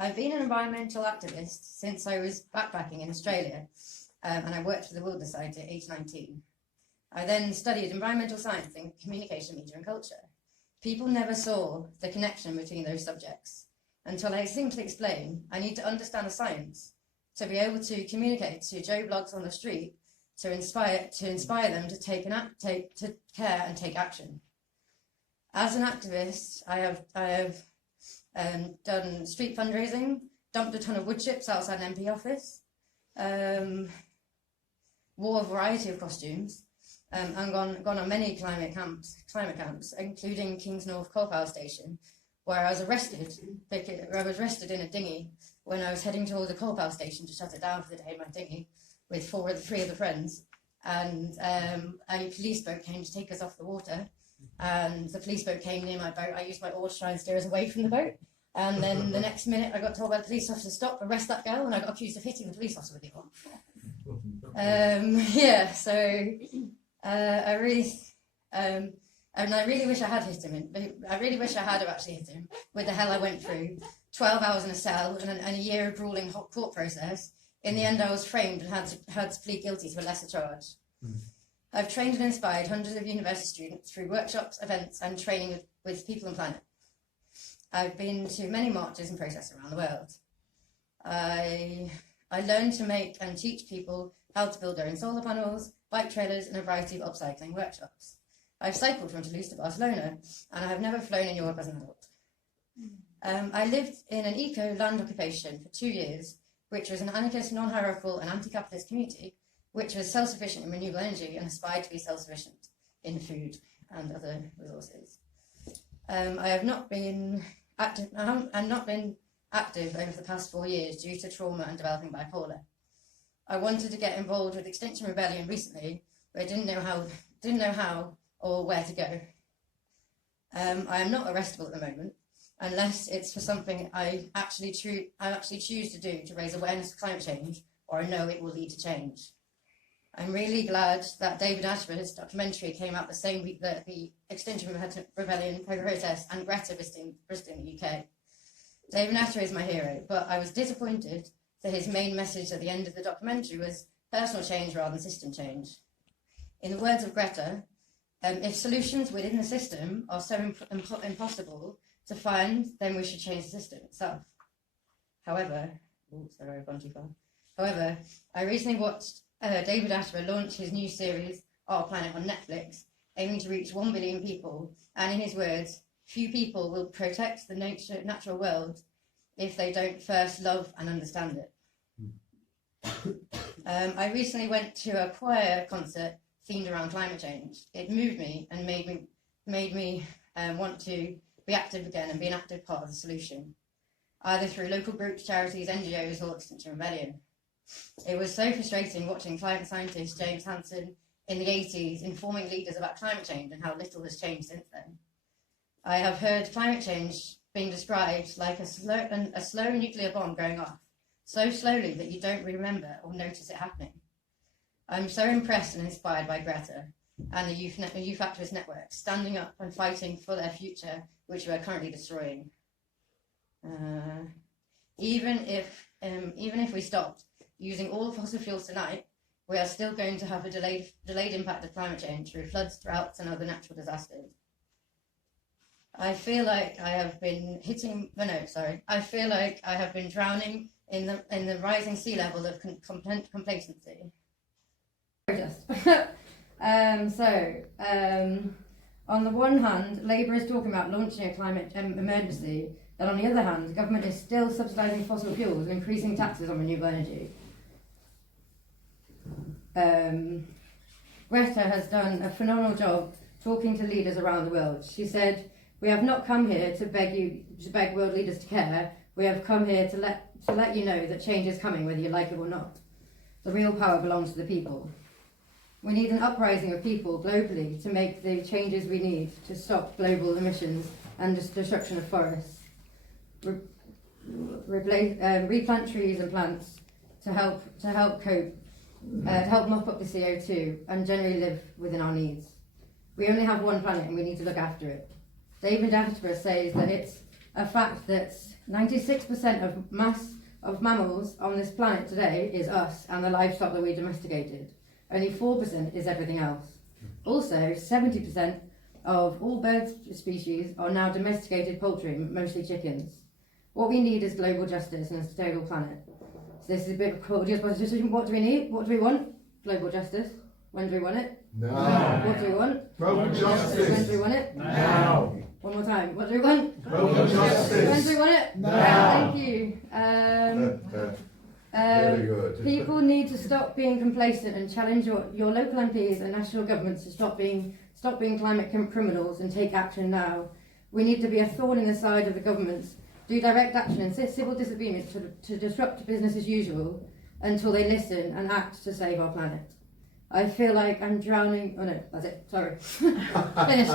I've been an environmental activist since I was backpacking in Australia, and I worked for the Wilderness Society at age 19. I then studied environmental science and communication, media and culture. People never saw the connection between those subjects until I simply explained I need to understand the science to be able to communicate to Joe Bloggs on the street to inspire them to take care and take action. As an activist, I have done street fundraising, dumped a ton of wood chips outside an MP office, wore a variety of costumes, and gone on many climate camps, including Kingsnorth Coal Power Station, where I was arrested in a dinghy when I was heading towards the coal power station to shut it down for the day in my dinghy with three other friends, and a police boat came to take us off the water. And the police boat came near my boat. I used my oar to try and steer us away from the boat. And then the next minute, I got told by the police officer to stop, arrest that girl, and I got accused of hitting the police officer with the oar. I really wish I had hit him. I really wish I had actually hit him with the hell I went through. 12 hours in a cell and a year of grueling court process. In the end, I was framed and had to plead guilty to a lesser charge. I've trained and inspired hundreds of university students through workshops, events, and training with People and Planet. I've been to many marches and protests around the world. I learned to make and teach people how to build their own solar panels, bike trailers, and a variety of upcycling workshops. I've cycled from Toulouse to Barcelona, and I have never flown in Europe as an adult. I lived in an eco-land occupation for 2 years, which was an anarchist, non-hierarchical, and anti-capitalist community, which was self-sufficient in renewable energy and aspired to be self-sufficient in food and other resources. I have not been active over the past 4 years due to trauma and developing bipolar. I wanted to get involved with Extinction Rebellion recently, but I didn't know how or where to go. I am not arrestable at the moment, unless it's for something I actually choose to do to raise awareness of climate change, or I know it will lead to change. I'm really glad that David Attenborough's documentary came out the same week that the Extinction Rebellion protest and Greta visiting the UK. David Attenborough is my hero, but I was disappointed that his main message at the end of the documentary was personal change rather than system change. In the words of Greta, if solutions within the system are so impossible to find, then we should change the system itself. However, I've gone too far. However, I recently watched David Attenborough launch his new series, Our Planet, on Netflix, aiming to reach 1 billion people. And in his words, few people will protect the natural world if they don't first love and understand it. I recently went to a choir concert themed around climate change. It moved me and made me want to be active again and be an active part of the solution, either through local groups, charities, NGOs, or Extinction Rebellion. It was so frustrating watching climate scientist James Hansen in the 80s informing leaders about climate change and how little has changed since then. I have heard climate change being described like a slow nuclear bomb going off, so slowly that you don't remember or notice it happening. I'm so impressed and inspired by Greta and the Youth Activist Network, standing up and fighting for their future, which we are currently destroying. Even if we stopped using all fossil fuels tonight, we are still going to have a delayed impact of climate change through floods, droughts, and other natural disasters. I feel like I have been drowning in the rising sea level of complacency. On the one hand, Labour is talking about launching a climate emergency, and on the other hand, the government is still subsidising fossil fuels and increasing taxes on renewable energy. Greta has done a phenomenal job talking to leaders around the world. She said, "We have not come here to beg world leaders to care. We have come here to let you know that change is coming, whether you like it or not. The real power belongs to the people. We need an uprising of people globally to make the changes we need to stop global emissions and destruction of forests. Replant trees and plants to help mop up the CO2 and generally live within our needs. We only have one planet and we need to look after it." David Attenborough says that it's a fact that 96% of mammals on this planet today is us and the livestock that we domesticated. Only 4% is everything else. Also, 70% of all bird species are now domesticated poultry, mostly chickens. What we need is global justice and a stable planet. So this is a bit of a cool decision. What do we need? What do we want? Global justice. When do we want it? Now. What do we want? Global justice. When do we want it? Now. One more time. What do we want? Global justice. When do we want it? Now. Thank you. Very good. People need to stop being complacent and challenge your local MPs and national governments to stop being climate criminals and take action now. We need to be a thorn in the side of the governments, do direct action and civil disobedience to disrupt business as usual until they listen and act to save our planet. I feel like I'm drowning. Oh no, that's it. Sorry. Finished.